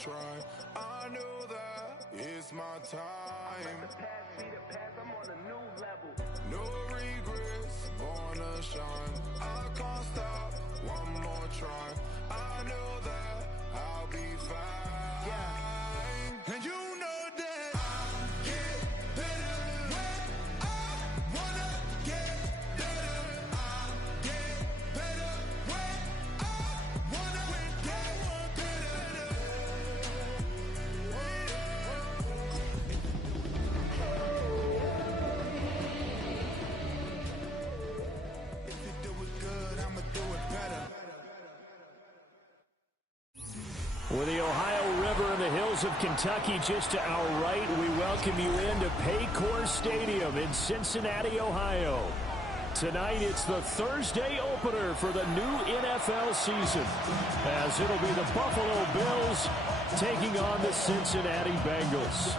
try. I know that it's my time. No regrets, born to shine. I can't stop, one more try. I know that I'll be fine. Yeah. And you know that I get better when I wanna get better. I get better when I wanna get better. If you do it good, I'ma do it better. With the Ohio River and the hills of Kentucky just to our right, we welcome you into Paycor Stadium in Cincinnati, Ohio. Tonight, it's the Thursday opener for the new NFL season, as it'll be the Buffalo Bills taking on the Cincinnati Bengals.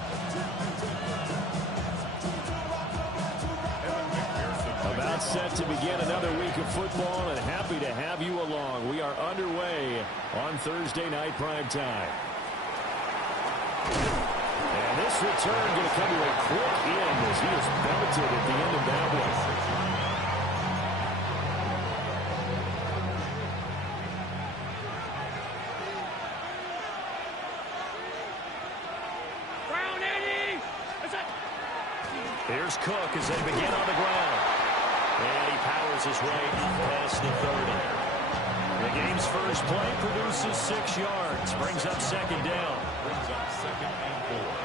About set to begin another week of football, and happy to have you along. We are underway on Thursday night prime time. And this return going to come to a quick end as he is belted at the end of that one. Here's Cook as they begin on the ground. And he powers his way past the 30. The game's first play produces 6 yards. Brings up second down. Brings up second and 4.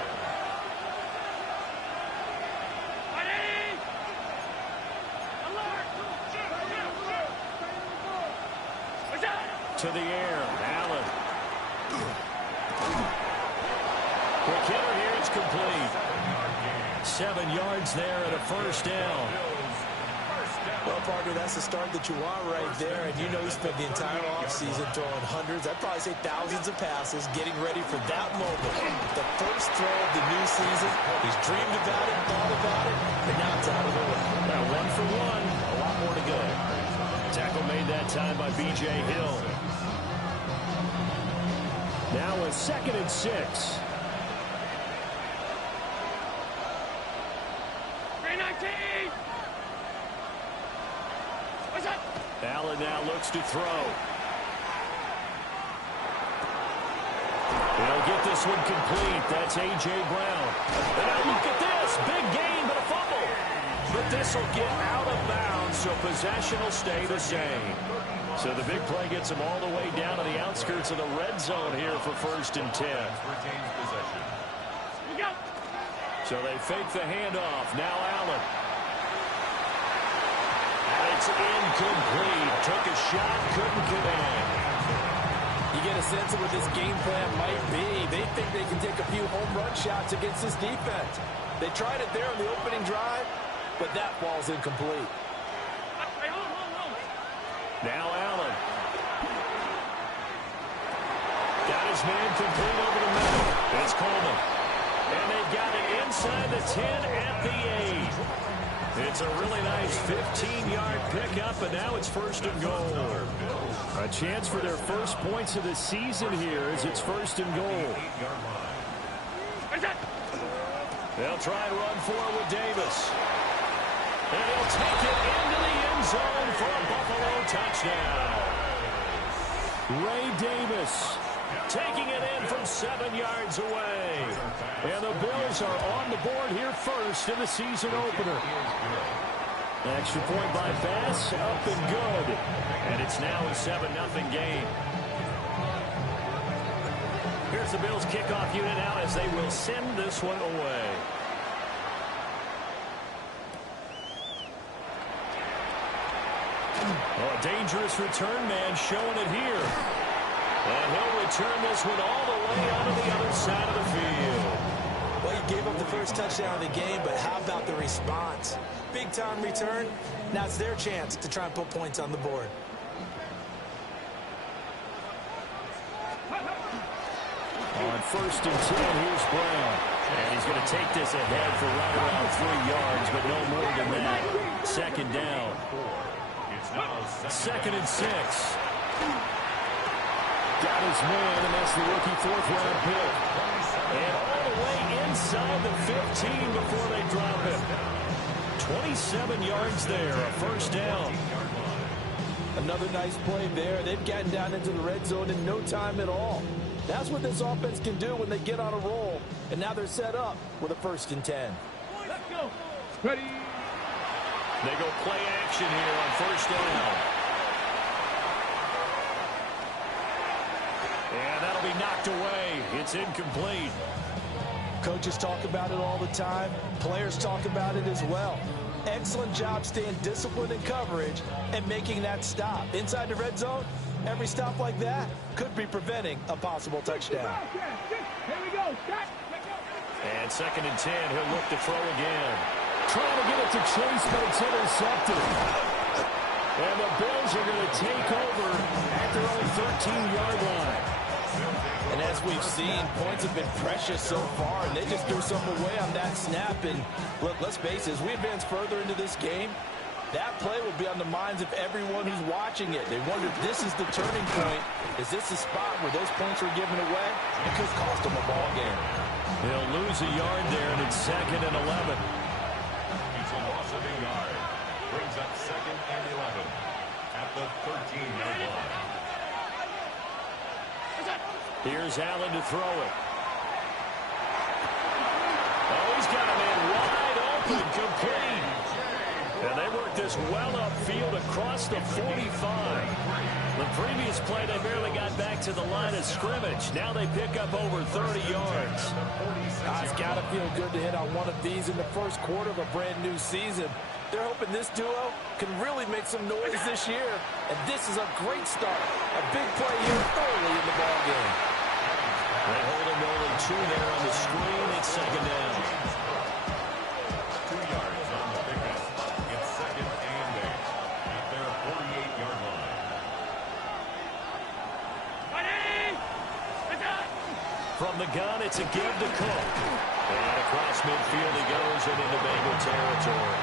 To the air. Allen. Quick hitter here. It's complete. 7 yards there at a first down. Well, partner, that's the start that you want right there. And you know he spent the entire offseason throwing hundreds, I'd probably say thousands of passes, getting ready for that moment. The first throw of the new season. He's dreamed about it, thought about it, and now it's out of the way. Now 1 for 1. A lot more to go. Tackle made that time by B.J. Hill. Now a 2nd and 6. Allen now looks to throw. He'll get this one complete. That's A.J. Brown. And now look at this. Big gain, but a fumble. But this will get out of bounds, so possession will stay the same. So the big play gets them all the way down to the outskirts of the red zone here for 1st and 10. So they fake the handoff. Now Allen. It's incomplete. Took a shot, couldn't connect. You get a sense of what this game plan might be. They think they can take a few home run shots against this defense. They tried it there on the opening drive, but that ball's incomplete. Now Allen. Got his man complete over the middle. It's Coleman. And they got it inside the 10 at the 8. It's a really nice 15-yard pickup, and now it's 1st and goal. A chance for their first points of the season here as it's 1st and goal. They'll try and run forward with Davis. And he'll take it into the end zone for a Buffalo touchdown. Ray Davis taking it in from 7 yards away. And the Bills are on the board here first in the season opener. Extra point by Bass, up and good. And it's now a 7-0 game. Here's the Bills kickoff unit now as they will send this one away. Oh, a dangerous return man showing it here. And he'll return this one all the way out of the other side of the field. Well, he gave up the first touchdown of the game, but how about the response? Big-time return. Now it's their chance to try and put points on the board. On 1st and 10, here's Brown. And he's going to take this ahead for right around 3 yards, but no more than that. 2nd down. 2nd and 6. Got his man, and that's the rookie fourth-round pick. And all the way inside the 15 before they drop him. 27 yards there, a first down. Another nice play there. They've gotten down into the red zone in no time at all. That's what this offense can do when they get on a roll. And now they're set up with a 1st and 10. Let's go. Ready. They go play action here on first down. And that'll be knocked away. It's incomplete. Coaches talk about it all the time. Players talk about it as well. Excellent job staying disciplined in coverage and making that stop. Inside the red zone, every stop like that could be preventing a possible touchdown. Here we go. And 2nd and 10, he'll look to throw again. Trying to get it to Chase, but it's intercepted. And the Bills are going to take over at their own 13-yard line. And as we've seen, points have been precious so far, and they just threw some away on that snap. And look, let's face it, as we advance further into this game, that play will be on the minds of everyone who's watching it. They wonder if this is the turning point. Is this the spot where those points were given away? It could cost them a ball game. They'll lose a yard there, and it's 2nd and 11. It's a loss of a yard. Brings up 2nd and 11 at the 13-yard line. Here's Allen to throw it. Oh, he's got a man wide open, complete. And they work this well upfield across the 45. The previous play, they barely got back to the line of scrimmage. Now they pick up over 30 yards. It's got to feel good to hit on one of these in the first quarter of a brand-new season. They're hoping this duo can really make some noise this year. And this is a great start. A big play here early in the ballgame. They hold him to only 2 there on the screen. It's 2nd down. 2 yards on the pickup. It's 2nd and 8 at their 48-yard line. From the gun, it's a give to Cook. And across midfield he goes and into Bengal territory.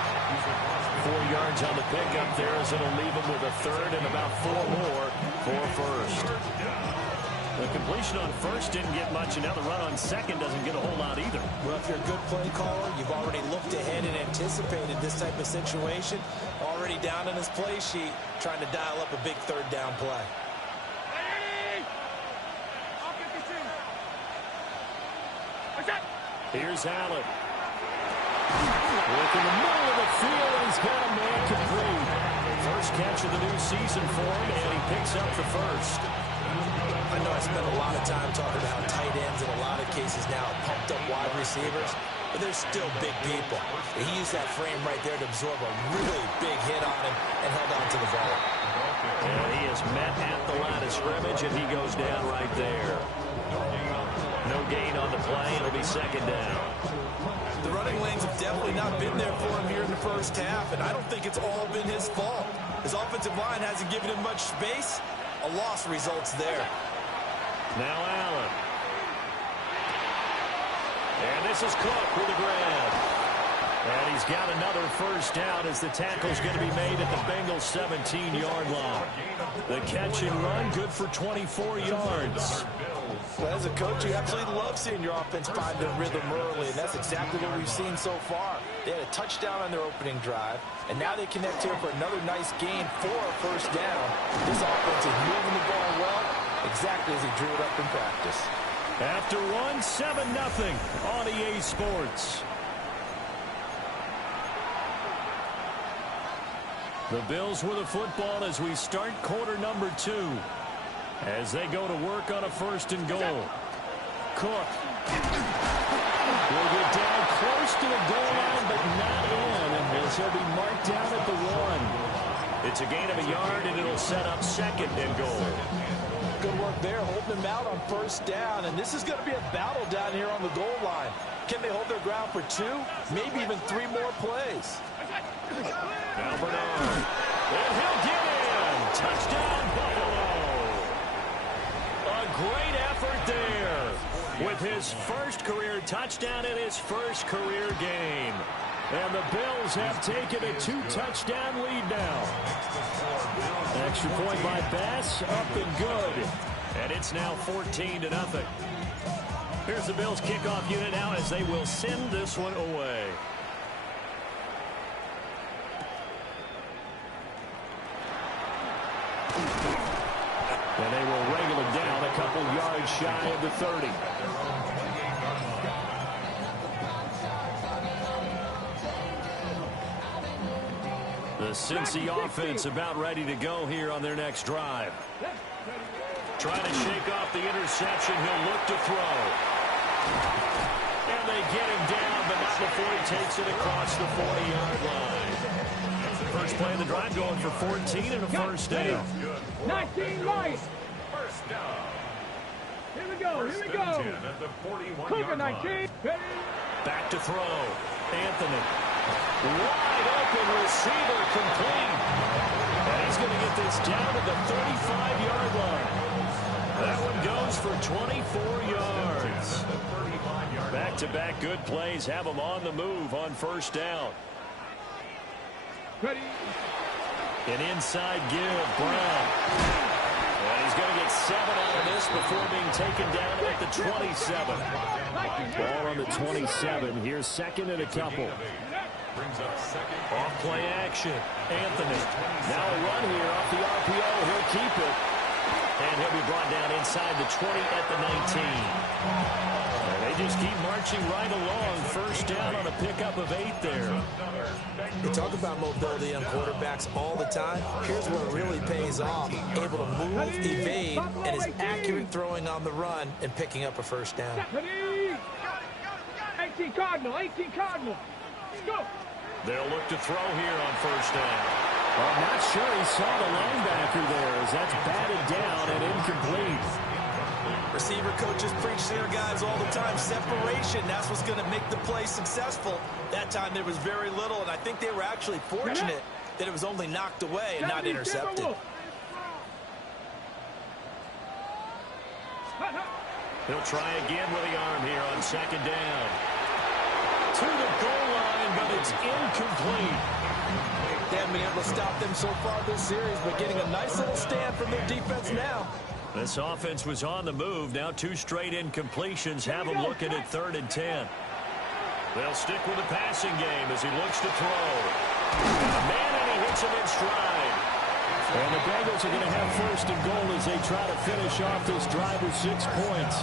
4 yards on the pickup there as it'll leave him with a 3rd and about 4 more for first. The completion on first didn't get much, and now the run on second doesn't get a whole lot either. Well, if you're a good play caller, you've already looked ahead and anticipated this type of situation. Already down in his play sheet, trying to dial up a big 3rd down play. Here's Allen. Look in the middle of the field, and he's got a man complete. First catch of the new season for him, and he picks up the first. I know I spent a lot of time talking about how tight ends in a lot of cases now pumped up wide receivers, but they're still big people. He used that frame right there to absorb a really big hit on him and held on to the ball. And he is met at the line of scrimmage, and he goes down right there. No gain on the play. It'll be 2nd down. The running lanes have definitely not been there for him here in the first half, and I don't think it's all been his fault. His offensive line hasn't given him much space. A loss results there. Now Allen. And this is Cook with a grab. And he's got another first down as the tackle's going to be made at the Bengals 17-yard line. The catch and run good for 24 yards. Well, as a coach, you absolutely love seeing your offense find their rhythm early, and that's exactly what we've seen so far. They had a touchdown on their opening drive, and now they connect here for another nice gain for a first down. This offense is moving the ball well, exactly as he drew it up in practice. After one, 7-0 on EA Sports. The Bills with the football as we start quarter number 2. As they go to work on a 1st and goal. Cook will get down close to the goal line, but not in, as he'll be marked down at the 1. It's a gain of a yard, and it'll set up 2nd and goal. Good work there, holding them out on first down, and this is going to be a battle down here on the goal line. Can they hold their ground for 2, maybe even 3 more plays? Now Bernard, and he'll get in. Touchdown, Buffalo. A great effort there with his first career touchdown in his first career game. And the Bills have taken a 2-touchdown lead now. Extra point by Bass, up and good. And it's now 14-0. Here's the Bills kickoff unit now as they will send this one away. And they will wrangle it down a couple yards shy of the 30. The Cincy offense about ready to go here on their next drive. Trying to shake off the interception. He'll look to throw. And they get him down, but not before he takes it across the 40-yard line. First play of the drive going for 14 and a first down. 19 right. First down. Here we go. Here we go. At the 41-yard Cougar line. 19. Back to throw. Anthony. Wide open receiver complete. And he's going to get this down to the 35-yard line. That one goes for 24 yards. Back-to-back good plays have them on the move on first down. Ready. An inside give, Brown. And he's going to get 7 out of this before being taken down at the 27. Ball on the 27. Here's second and a couple. Brings up second. Off play action. Anthony. Now a run here off the RPO. He'll keep it. And he'll be brought down inside the 20 at the 19. And they just keep marching right along. First down on a pickup of 8 there. You talk about mobility on quarterbacks all the time. Here's where it really pays off. Able to move, evade, and is accurate throwing on the run and picking up a first down. 18 Cardinal. 18 Cardinal. Let's go. They'll look to throw here on first down. I'm not sure he saw the linebacker there as that's batted down and incomplete. Receiver coaches preach to their guys all the time. Separation, that's what's going to make the play successful. That time there was very little, and I think they were actually fortunate that it was only knocked away and not intercepted. He'll try again with the arm here on second down. To the goal line, but it's incomplete. They haven't been able to stop them so far this series, but getting a nice little stand from their defense now. This offense was on the move. Now 2 straight incompletions have them looking at 3rd and 10. They'll stick with the passing game as he looks to throw. Man, and he hits him in stride. And the Bengals are going to have first and goal as they try to finish off this drive with 6 points.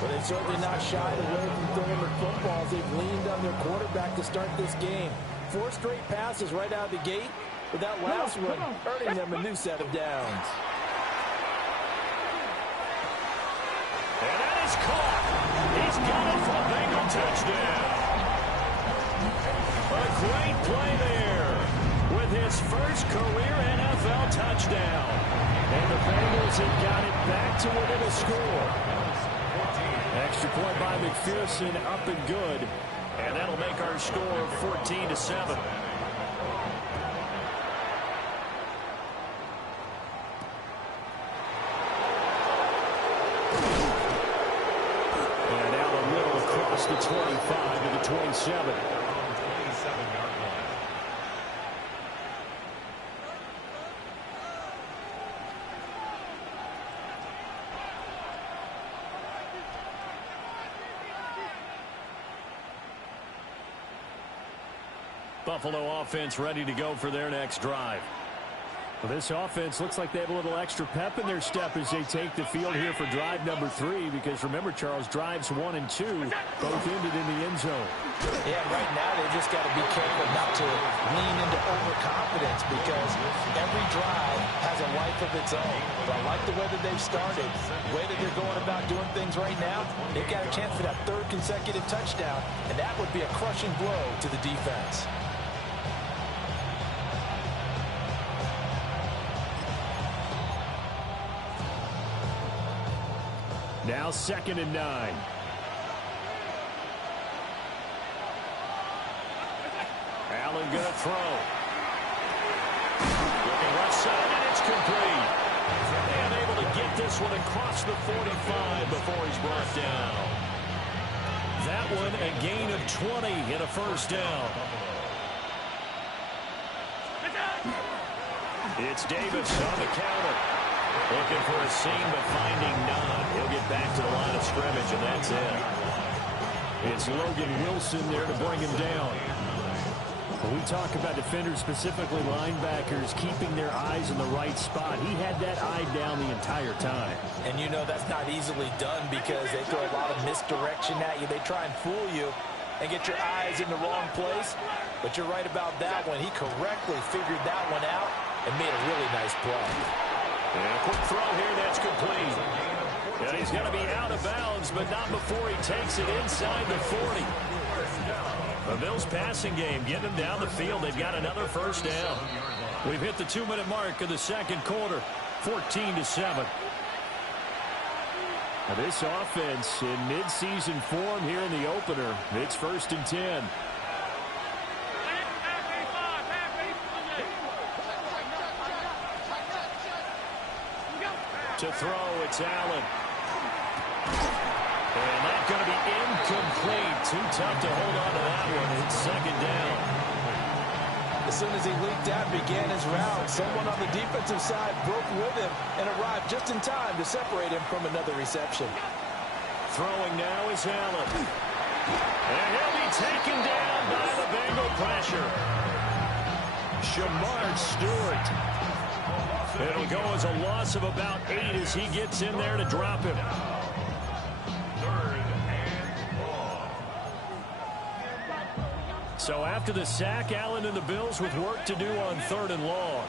But they've certainly not shied away from throwing the footballs. They've leaned on their quarterback to start this game. 4 straight passes right out of the gate, with that last one earning them a new set of downs. And that is caught. He's got it for a Bengal touchdown. A great play there with his first career NFL touchdown. And the Bengals have got it back to within a score. Extra point by McPherson, up and good. And that'll make our score 14-7. And down the middle across the 25 to the 27. 27-yard line. Buffalo offense ready to go for their next drive. Well, this offense looks like they have a little extra pep in their step as they take the field here for drive number 3, because remember, Charles, drives 1 and 2 both ended in the end zone. Yeah, right now they just got to be careful not to lean into overconfidence, because every drive has a life of its own. But I like the way that they've started, the way that they're going about doing things right now. They've got a chance for that 3rd consecutive touchdown, and that would be a crushing blow to the defense. Now 2nd and 9. Allen going to throw. Looking left side, and it's complete. And able to get this one across the 45 before he's brought down. That one a gain of 20 and a first down. It's Davis on the counter. Looking for a seam, but finding none. He'll get back to the line of scrimmage, and that's it. It's Logan Wilson there to bring him down. When we talk about defenders, specifically linebackers, keeping their eyes in the right spot, he had that eye down the entire time. And you know that's not easily done because they throw a lot of misdirection at you. They try and fool you and get your eyes in the wrong place. But you're right about that one. He correctly figured that one out and made a really nice play. And a quick throw here, that's complete. And he's going to be out of bounds, but not before he takes it inside the 40. The Bills passing game getting them down the field. They've got another first down. We've hit the 2-minute mark of the second quarter, 14-7. Now this offense in mid-season form here in the opener. It's 1st and 10. To throw, it's Allen. And that's going to be incomplete. Too tough to hold on to that one. It's second down. As soon as he leaked out and began his route, someone on the defensive side broke with him and arrived just in time to separate him from another reception. Throwing now is Allen. And he'll be taken down by the Bengal pressure. Shamar Stewart. It'll go as a loss of about 8 as he gets in there to drop him. So after the sack, Allen and the Bills with work to do on 3rd and long.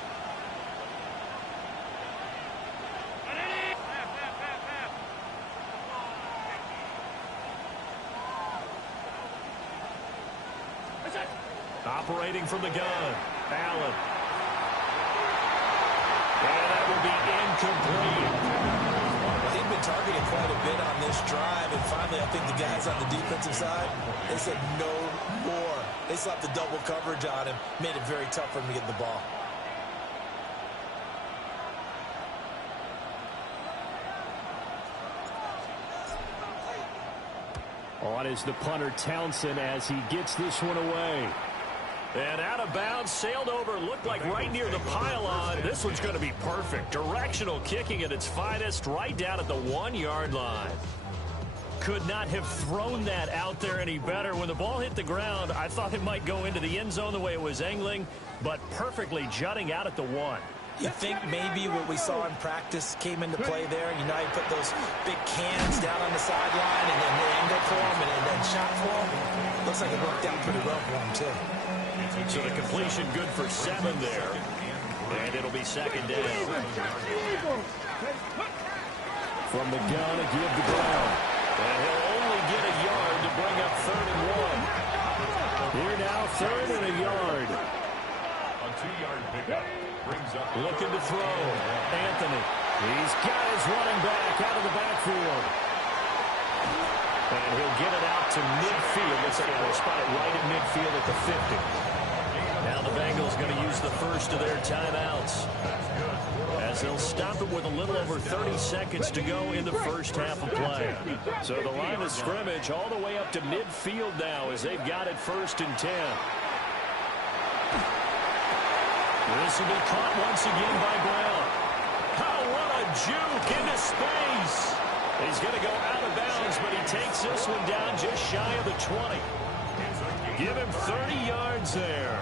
Operating from the gun, Allen. And that will be incomplete. They've been targeting quite a bit on this drive, and finally I think the guys on the defensive side, they said no more. They slapped the double coverage on him, made it very tough for him to get the ball. On is the punter Townsend as he gets this one away. And out of bounds, sailed over, looked like right near the pylon. This one's going to be perfect. Directional kicking at its finest, right down at the 1-yard line. Could not have thrown that out there any better. When the ball hit the ground, I thought it might go into the end zone the way it was angling, but perfectly jutting out at the 1. You think maybe what we saw in practice came into play there? You know, you put those big cans down on the sideline and then they angled for him and then shot for him. Looks like it worked out pretty well for him, too. So the completion good for 7 there. And it'll be second down. From the gun, a give to Brown. And he'll only get a yard to bring up 3rd and 1. Here now, 3rd and a yard. A 2-yard pickup brings up. Looking to throw. Anthony. He's got his running back out of the backfield. And he'll get it out to midfield. Looks like they'll spot it right at midfield at the 50. Now the Bengals going to use the first of their timeouts, as they'll stop it with a little over 30 seconds to go in the first half of play. So the line of scrimmage all the way up to midfield now as they've got it 1st and 10. This will be caught once again by Brown. Oh, what a juke into space. He's going to go out of bounds, but he takes this one down just shy of the 20. Give him 30 yards there.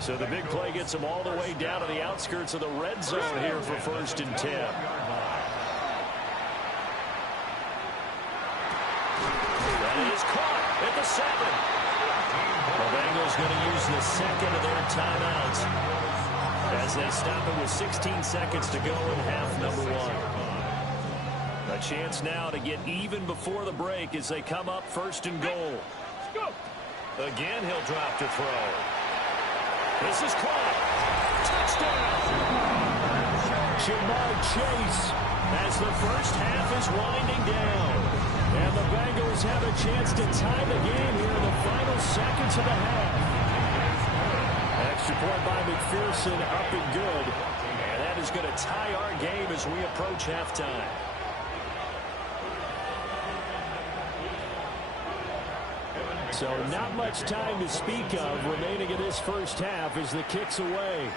So the big play gets him all the way down to the outskirts of the red zone here for 1st and 10. That is caught at the 7. The Bengals going to use the second of their timeouts as they stop it with 16 seconds to go in half number 1. A chance now to get even before the break as they come up 1st and goal. Again, he'll drop to throw. This is caught. Touchdown! Jamar Chase as the first half is winding down. And the Bengals have a chance to tie the game here in the final seconds of the half. Extra point by McPherson, up and good. And that is going to tie our game as we approach halftime. So not much time to speak of remaining in this first half as the kick's away.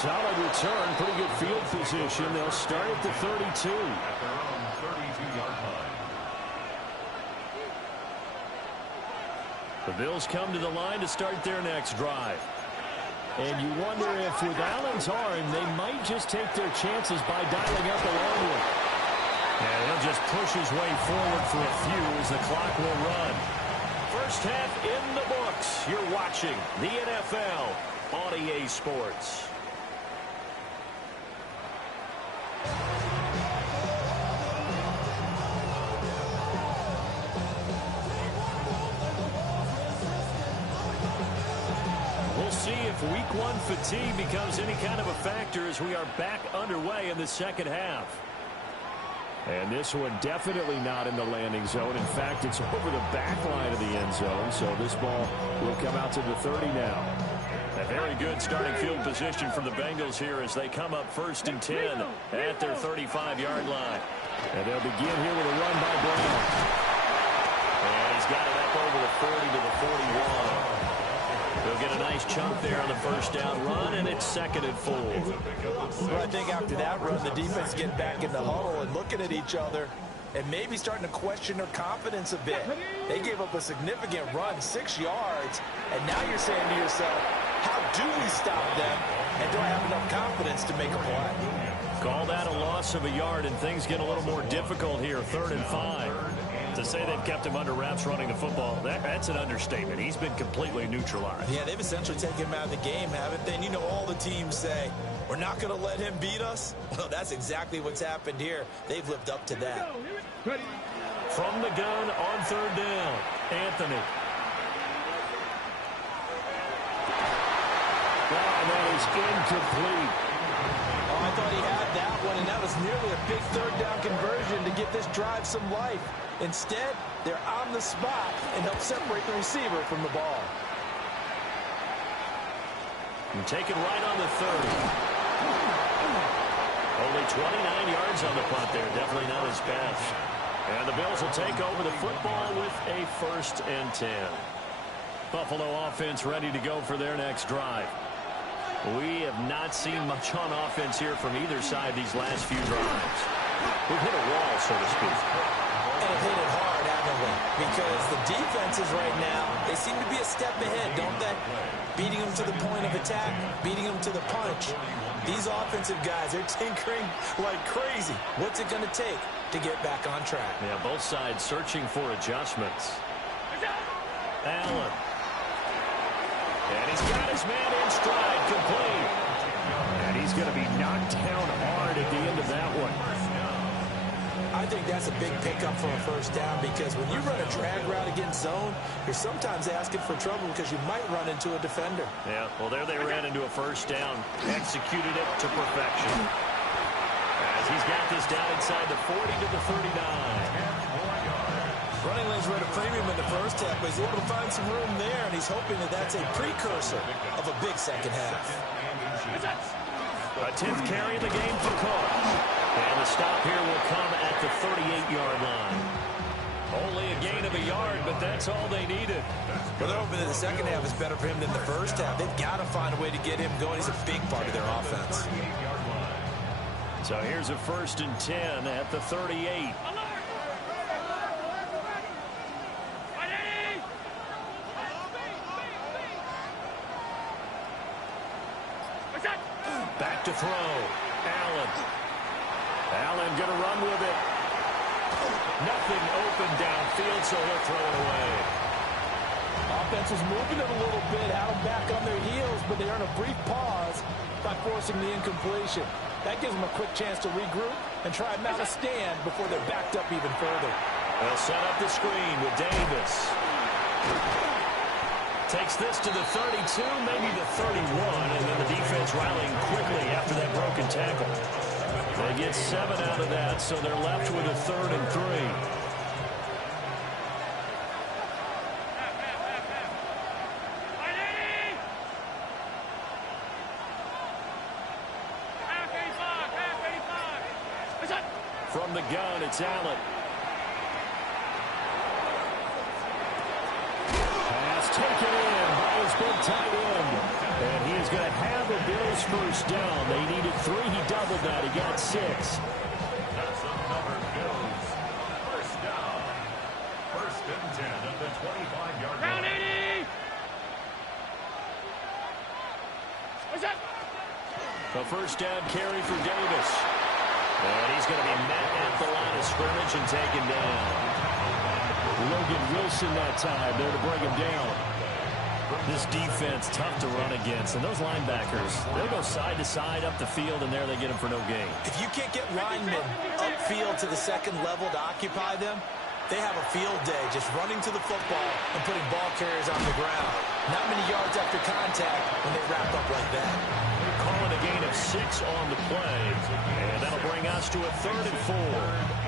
solid return. Pretty good field position. They'll start at the 32. At their own 32-yard line. The Bills come to the line to start their next drive. And you wonder if with Allen's arm, they might just take their chances by dialing up the long one. And he'll just push his way forward for a few as the clock will run. First half in the books. You're watching the NFL on EA Sports. We'll see if week one fatigue becomes any kind of a factor as we are back underway in the second half. And this one definitely not in the landing zone. In fact, it's over the back line of the end zone, so this ball will come out to the 30 now. A very good starting field position from the Bengals here as they come up 1st and 10 at their 35-yard line. And they'll begin here with a run by Brown. And he's got it up over the 40 to the 41. They'll get a nice chunk there on the first down run, and it's 2nd and 4. Well, I think after that run, the defense getting back in the huddle and looking at each other and maybe starting to question their confidence a bit. They gave up a significant run, 6 yards, and now you're saying to yourself, how do we stop them, and do I have enough confidence to make a play? Call that a loss of a yard, and things get a little more difficult here, 3rd and 5. To say they've kept him under wraps running the football, that's an understatement. He's been completely neutralized. Yeah, they've essentially taken him out of the game, haven't they? And you know all the teams say, we're not going to let him beat us. Well, that's exactly what's happened here. They've lived up to that. From the gun on 3rd down, Anthony. Wow, that is incomplete. Oh, I thought he had that one, and that was nearly a big 3rd down conversion to give this drive some life. Instead, they're on the spot and help separate the receiver from the ball. And take it right on the 30. Only 29 yards on the punt there. Definitely not his best. And the Bills will take over the football with a 1st and 10. Buffalo offense ready to go for their next drive. We have not seen much on offense here from either side these last few drives. We've hit a wall, so to speak. And have hit it hard, haven't we? Because the defenses right now, they seem to be a step ahead, don't they? Beating them to the point of attack, beating them to the punch. These offensive guys, they're tinkering like crazy. What's it going to take to get back on track? Yeah, both sides searching for adjustments. Allen. And he's got his man in stride, complete. And he's going to be knocked down hard at the end of that one. I think that's a big pickup for a 1st down because when you run a drag route against zone, you're sometimes asking for trouble because you might run into a defender. Yeah, well, there they ran into a 1st down, executed it to perfection. As he's got this down inside the 40 to the 39. Running lanes were at a premium in the first half, but he's able to find some room there, and he's hoping that that's a precursor of a big second half. A 10th carry in the game for Cook. And the stop here will come at the 38-yard line. Only a gain of a yard, but that's all they needed. Well, they're hoping that the second half is better for him than the first half. They've got to find a way to get him going. He's a big part of their offense. So here's a 1st and 10 at the 38. Back to throw. Allen. Allen going to run with it. Nothing open downfield, so he'll throw it away. Offense was moving it a little bit, had them back on their heels, but they earn a brief pause by forcing the incompletion. That gives them a quick chance to regroup and try and mount a stand before they're backed up even further. They'll set up the screen with Davis. Takes this to the 32, maybe the 31, and then the defense rallying quickly after that broken tackle. They get 7 out of that, so they're left with a 3rd and 3. From the gun, it's Allen. Pass taken in by his big tight end. And he is going to have a Bills first down. They needed 3. He doubled that. He got 6. That's another Bills first down. First and 10 at the 25-yard line. 80. What's that? A first down carry for Davis. And he's going to be met at the line of scrimmage and taken down. Logan Wilson that time there to bring him down. This defense tough to run against, and those linebackers, they'll go side to side up the field, and there they get him for no gain. If you can't get linemen upfield to the second level to occupy them, they have a field day just running to the football and putting ball carriers on the ground. Not many yards after contact when they wrap up like that. They're calling a gain of 6 on the play, and that'll bring us to a 3rd and 4.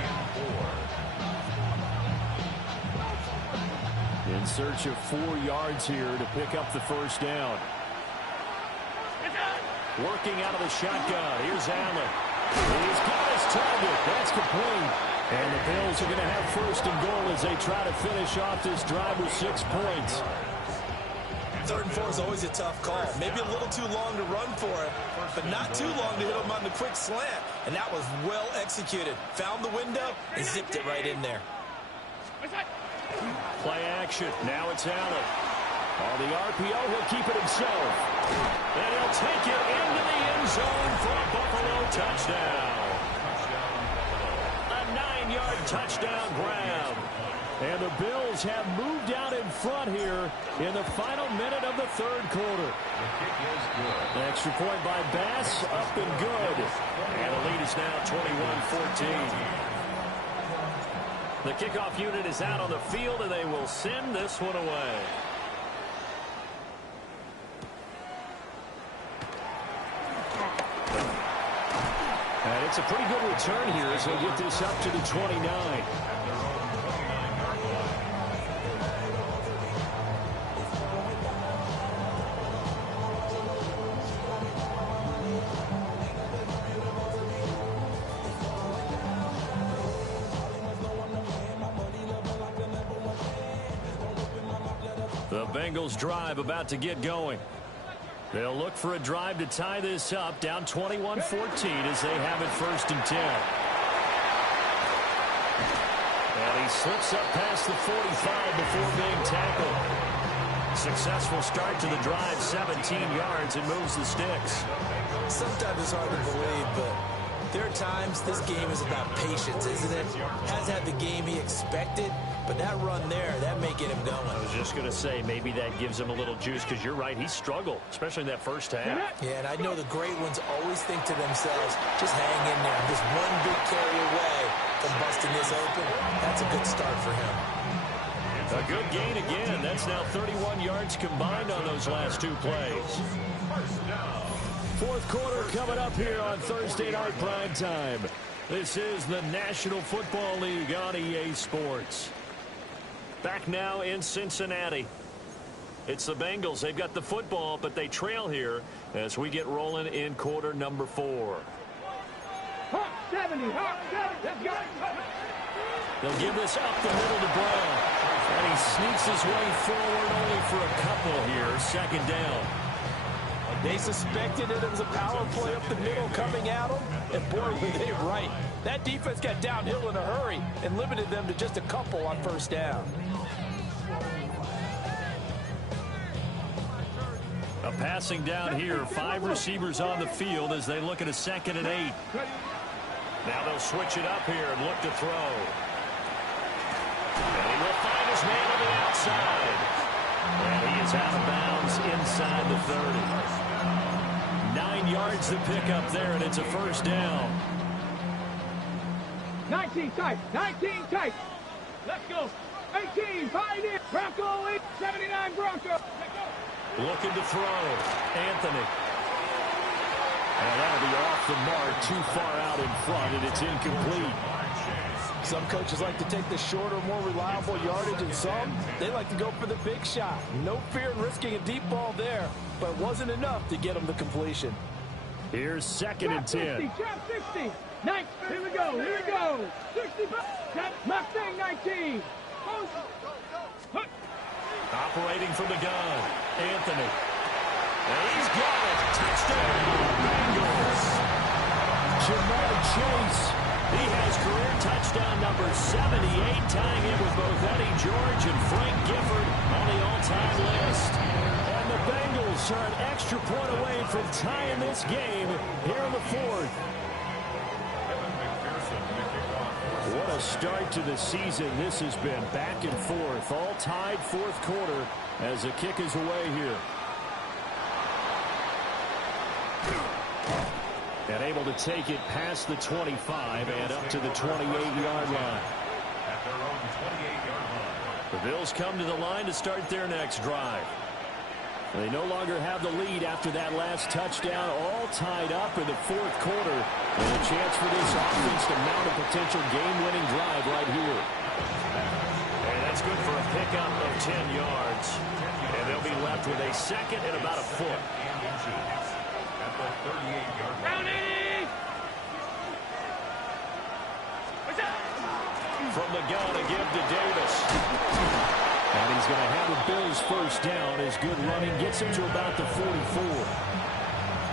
In search of 4 yards here to pick up the first down. Working out of the shotgun. Here's Allen. He's got his target. That's complete. And the Bills are going to have first and goal as they try to finish off this drive with 6 points. 3rd and 4 is always a tough call. Maybe a little too long to run for it, but not too long to hit him on the quick slant. And that was well executed. Found the window and zipped it right in there. Play action. Now it's Allen. On the RPO, he'll keep it himself. And he'll take it into the end zone for a Buffalo touchdown. A 9-yard touchdown grab. And the Bills have moved out in front here in the final minute of the 3rd quarter. An extra point by Bass, up and good. And the lead is now 21-14. The kickoff unit is out on the field, and they will send this one away. And it's a pretty good return here as they get this up to the 29. The Bengals drive about to get going. They'll look for a drive to tie this up, down 21-14 as they have it 1st and 10. And he slips up past the 45 before being tackled. Successful start to the drive, 17 yards, and moves the sticks. Sometimes it's hard to believe, but there are times this game is about patience, isn't it? Hasn't had the game he expected, but that run there, that may get him going. I was just going to say, maybe that gives him a little juice, because you're right, he struggled, especially in that first half. Yeah, and I know the great ones always think to themselves, just hang in there. I'm just one big carry away from busting this open. That's a good start for him. A good gain again. That's now 31 yards combined on those last 2 plays. 4th quarter coming up here on Thursday Night Prime Time. This is the National Football League on EA Sports. Back now in Cincinnati. It's the Bengals. They've got the football, but they trail here as we get rolling in quarter number 4. Hawk 70, Hawk 70, let's go. They'll give this up the middle to Brown. And he sneaks his way forward only for a couple here. 2nd down. They suspected it was a power play up the middle coming at them, and boy, were they right. That defense got downhill in a hurry and limited them to just a couple on 1st down. A passing down here. 5 receivers on the field as they look at a 2nd and 8. Now they'll switch it up here and look to throw. And he will find his man on the outside. And he is out of bounds inside the 30. 9 yards to pick up there, and it's a 1st down. 19 tight, 19 tight. Let's go. 18, Pioneer, Bronco, 79 Bronco. Let's go. Looking to throw. Anthony. And that'll be off the mark, too far out in front, and it's incomplete. Some coaches like to take the shorter, more reliable yardage, and some, they like to go for the big shot. No fear in risking a deep ball there, but it wasn't enough to get them the completion. Here's 2nd and 10. Trap 60. 9. Here we go. Here we go. 65. Mustang 19. Operating from the gun. Anthony. And he's got it. Touchdown, Bengals. Jamar Chase. He has career touchdown number 78, tying it with both Eddie George and Frank Gifford on the all-time list. And the Bengals are an extra point away from tying this game here in the fourth. What a start to the season this has been. Back and forth, all tied fourth quarter as the kick is away here. And able to take it past the 25 and up to the 28-yard line. At their own 28-yard line. The Bills come to the line to start their next drive. They no longer have the lead after that last touchdown, all tied up in the fourth quarter. And a chance for this offense to mount a potential game-winning drive right here. And that's good for a pickup of 10 yards. And they'll be left with a second and about a foot. At the 38-yard line. From the gun, a give to Davis. And he's going to have the Bills first down as good running gets him to about the 44.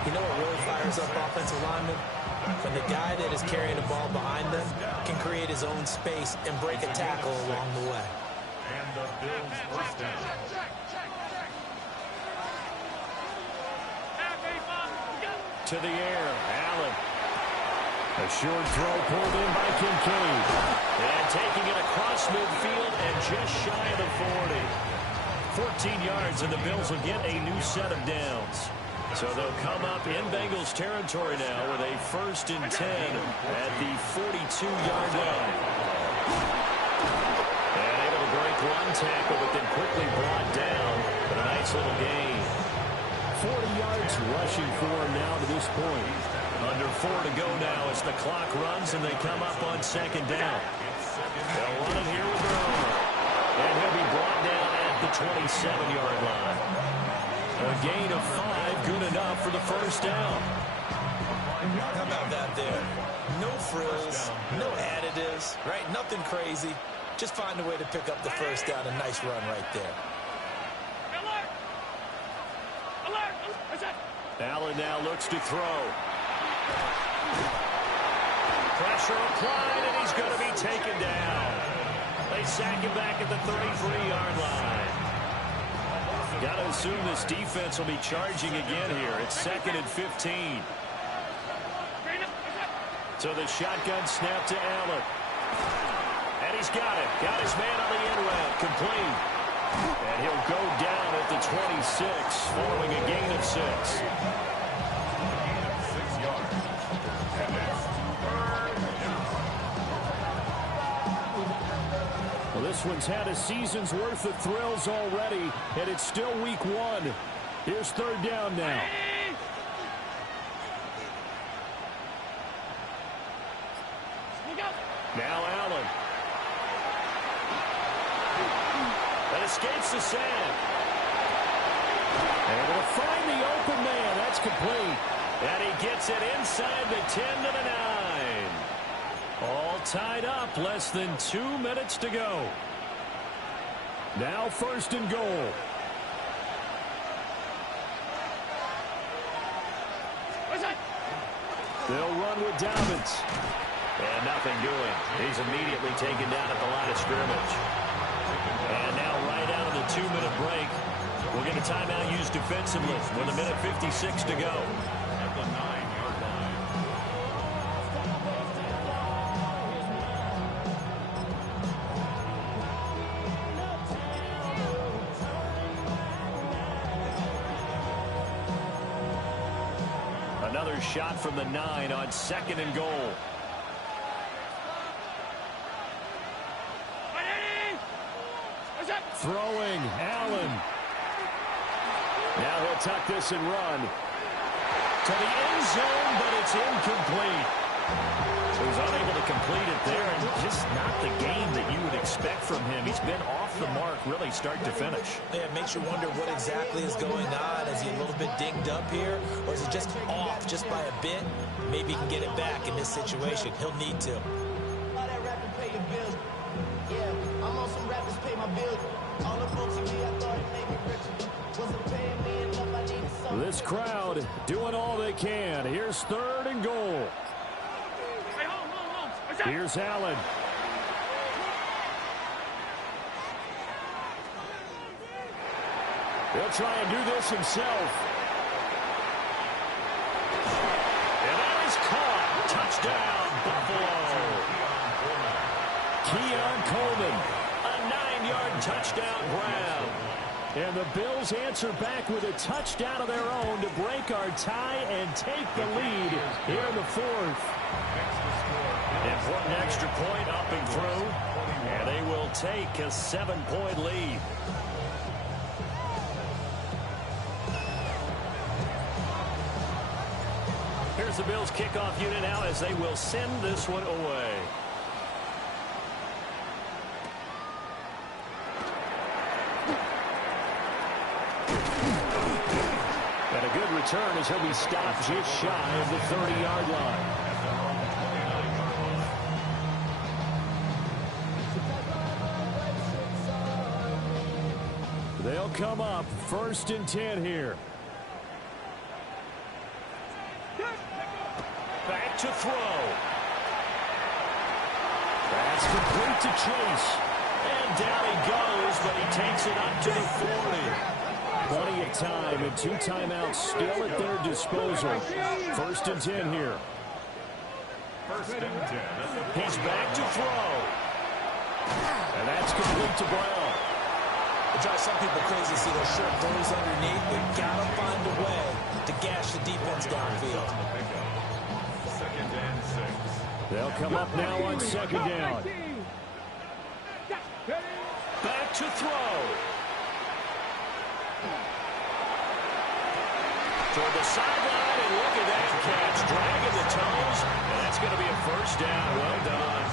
You know what really fires up offensive linemen? When the guy that is carrying the ball behind them can create his own space and break a tackle along the way. And the Bills first down. To the air, Allen. A short throw pulled in by Kincaid. And taking it across midfield and just shy of the 40. 14 yards, and the Bills will get a new set of downs. So they'll come up in Bengals territory now with a 1st and 10 at the 42-yard line. And able to break one tackle, but then quickly brought down. But a nice little gain. 40 yards rushing for him now to this point. Under 4 to go now as the clock runs and they come up on second down. They'll run it here with their own. And he'll be brought down at the 27-yard line. A gain of 5, good enough for the first down. How about that there? No frills, no additives, right? Nothing crazy. Just find a way to pick up the first down. A nice run right there. Allen now looks to throw. Pressure applied, and he's going to be taken down. They sack him back at the 33-yard line. Got to assume this defense will be charging again here. It's 2nd and 15. So the shotgun snap to Allen. And he's got it. Got his man on the end route. Complete. And he'll go down at the 26 following a gain of 6. Well, this one's had a season's worth of thrills already, and it's still week 1. Here's 3rd down now. Now Allen. That escapes the sack. Able to find the open man. That's complete. And he gets it inside the 10 to the 9. All tied up. Less than 2 minutes to go. Now 1st and goal. They'll run with Dobbins. And nothing doing. He's immediately taken down at the line of scrimmage. And now right out of the 2-minute break, we'll get a timeout used defensively with 1:56 to go. At the 9-yard line. Another shot from the 9 on 2nd and goal. Throwing, Allen. Now he'll tuck this and run. To the end zone, but it's incomplete. So he's unable to complete it there, and just not the game that you would expect from him. He's been off the mark, really, start to finish. Yeah, it makes you wonder what exactly is going on. Is he a little bit dinged up here, or is he just off just by a bit? Maybe he can get it back in this situation. He'll need to. This doing all they can. Here's 3rd and goal. Here's Allen. He'll try and do this himself. And that is caught. Touchdown, Buffalo. Keon Coleman, a 9-yard touchdown grab. And the Bills answer back with a touchdown of their own to break our tie and take the lead here in the 4th. Important extra point up and through, and they will take a 7-point lead. Here's the Bills kickoff unit now as they will send this one away. And a good return as he'll be stopped just shy of the 30-yard line. They'll come up 1st and 10 here. Back to throw. That's complete to Chase. And down he goes, but he takes it up to the 40. Plenty of time and 2 timeouts still at their disposal. 1st and 10 here. 1st and 10. He's back to throw. And that's complete to Brown. It drives some people crazy to see those short throws underneath. They've got to find a way to gash the defense downfield. 2nd and 6. They'll come up now on 2nd down. Back to throw. Toward the sideline, and look at that catch. Dragging the toes, and that's going to be a 1st down. Well done.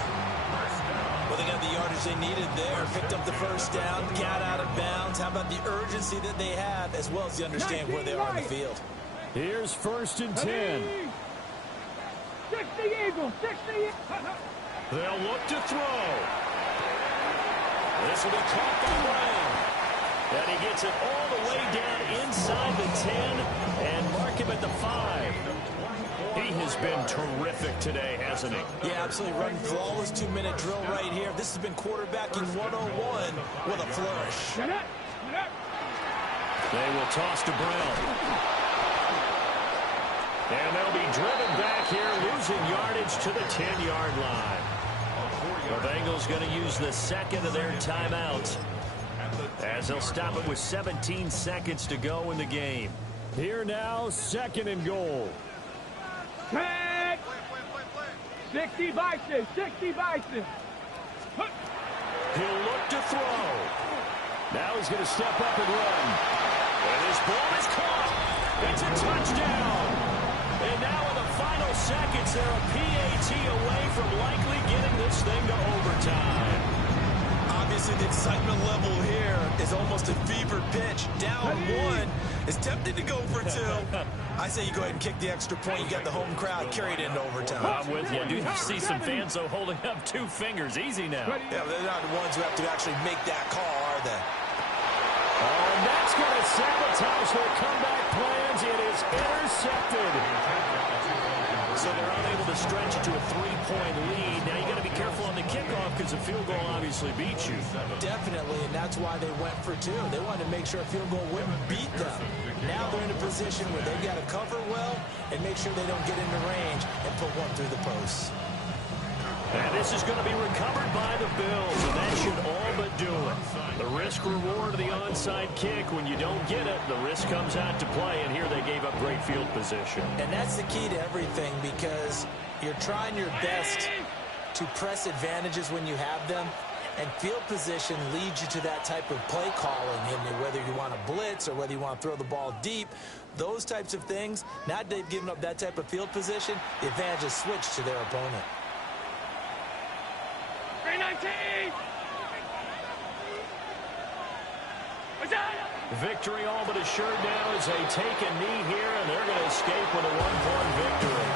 Well, they got the yardage they needed there. Picked up the 1st down, got out of bounds. How about the urgency that they have, as well as the understanding where they are on the field. Here's 1st and 10. 60 Eagles, 60. They'll look to throw. This will be caught by Brown. And he gets it all the way down inside the 10 and mark him at the 5. He has been terrific today, hasn't he? Yeah, absolutely. Running flawless 2-minute drill right here. This has been quarterbacking 101 with a flourish. They will toss to Brown. And they'll be driven back here, losing yardage to the 10-yard line. The Bengals going to use the 2nd of their timeouts, as they'll stop it with 17 seconds to go in the game. Here now, 2nd and goal. 60 Bison, 60 Bison. He'll look to throw. Now he's going to step up and run. And his ball is caught. It's a touchdown. And now in the final seconds, they're a PAT away from likely getting this thing to overtime. Obviously, the excitement level here is almost a fever pitch. Down 1 is tempted to go for 2. I say you go ahead and kick the extra point. You got the home crowd carried into overtime. I'm with you. I do see some fans, though, holding up 2 fingers. Easy now. Yeah, they're not the ones who have to actually make that call, are they? Oh, and that's going to sabotage their comeback plans. It is intercepted. So they're unable to stretch it to a 3-point lead. Now you got to be careful on the kickoff because a field goal obviously beats you. Definitely, and that's why they went for 2. They wanted to make sure a field goal wouldn't beat them. Now they're in a position where they've got to cover well and make sure they don't get into range and put one through the posts. And this is going to be recovered by the Bills, and that should all but do it. The risk-reward of the onside kick, when you don't get it, the risk comes out to play, and here they gave up great field position. And that's the key to everything, because you're trying your best to press advantages when you have them, and field position leads you to that type of play calling, and whether you want to blitz or whether you want to throw the ball deep, those types of things, now that they've given up that type of field position, the advantage is switched to their opponent. 319! Victory all but assured now as they take a knee here, and they're going to escape with a 1-point victory.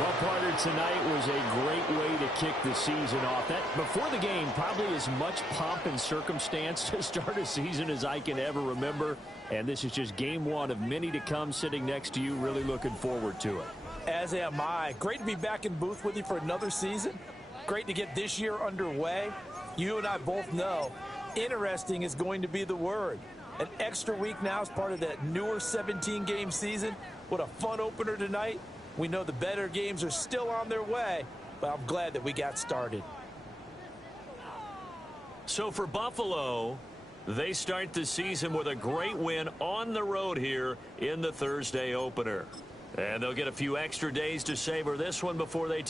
Well, partner, tonight was a great way to kick the season off. That before the game, probably as much pomp and circumstance to start a season as I can ever remember. And this is just game one of many to come sitting next to you. Really looking forward to it. As am I. Great to be back in booth with you for another season. Great to get this year underway. You and I both know interesting is going to be the word. An extra week now as part of that newer 17-game season. What a fun opener tonight. We know the better games are still on their way, but I'm glad that we got started. So for Buffalo, they start the season with a great win on the road here in the Thursday opener. And they'll get a few extra days to savor this one before they